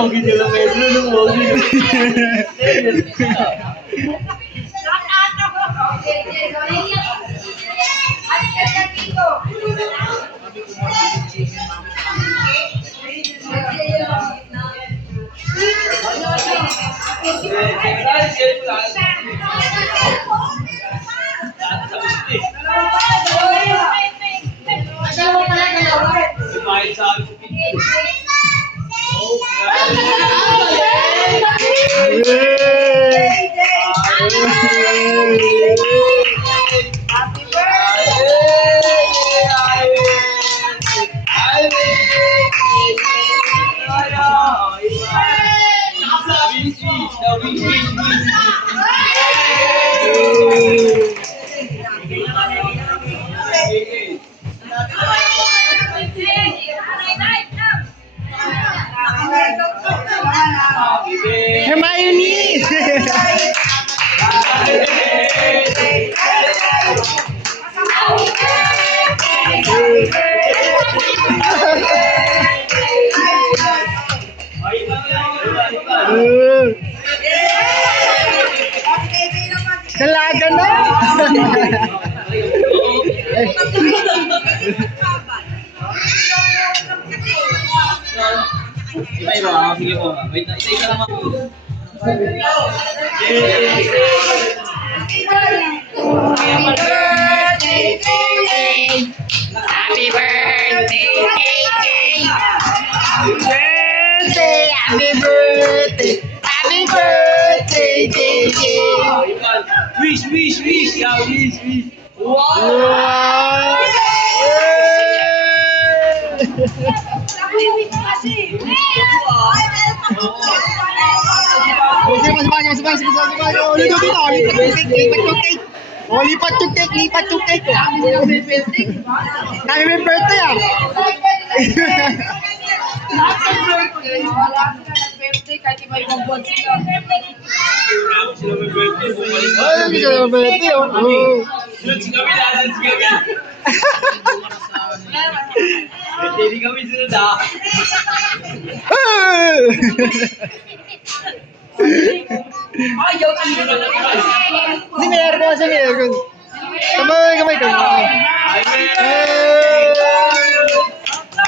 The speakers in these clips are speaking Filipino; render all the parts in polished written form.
pogi nila Pedro, no pogi. Hermione! Dalaga na! Sige po. Wait na, isa naman po. Happy birthday, Happy birthday, happy birthday, happy birthday, JJ. Wish! Yeah, wish! Wow! Lipat yung cake. Happy birthday ah. Kahit iba ibang buwan sila. Sila may birthday, bumalik. Ay, hindi ka birthday oh. Sunod si kami, lasan si kami. Birthday din kami sunod ah. Ayaw ka nila. Hindi may aircon sa aircon. Kamay ka.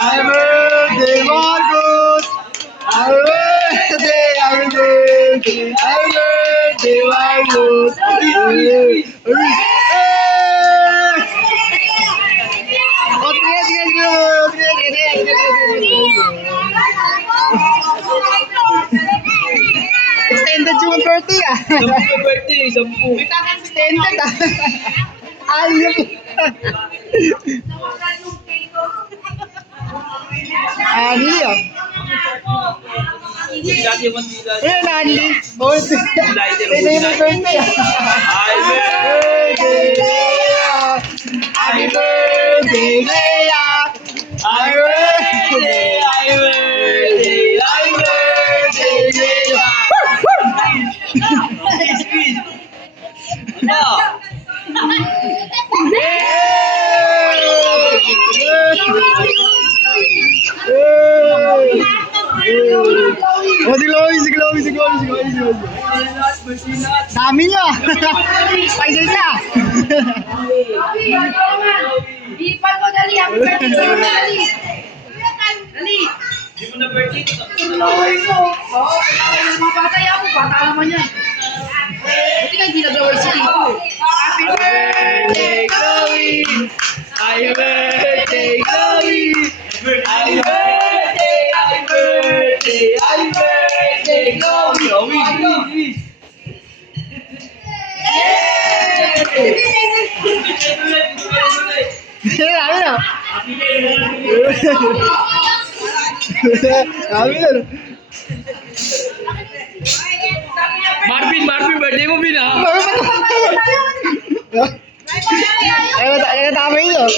Happy birthday, Marcos! Happy birthday, Marcos! Extended yung birthday ah. 10 birthday, 10. Extended ah. Ayun. Ani ah. Dati yung mandila. Ayun, Ani. Birthday. Ito yung birthday ah. Happy birthday! Happy birthday, Leia! Happy birthday! Happy birthday, Leila! Wish! Ano? Oh, si Chloe. Dami niya. Paisa siya. Ipan mo dali. Happy birthday sa iyo, dali. Dali. Di mo na birthday. Laway mo. Oo, mga bata yan mo. Bata naman yan. Buti ka hindi nag-laway si Tito. Happy birthday, Chloe! Happy birthday, Chloe! Happy birthday, Chloe! Oh, wish! Dami na. Dami na. Marvin, birthday mo, Bin, ha? Ay, tama yun.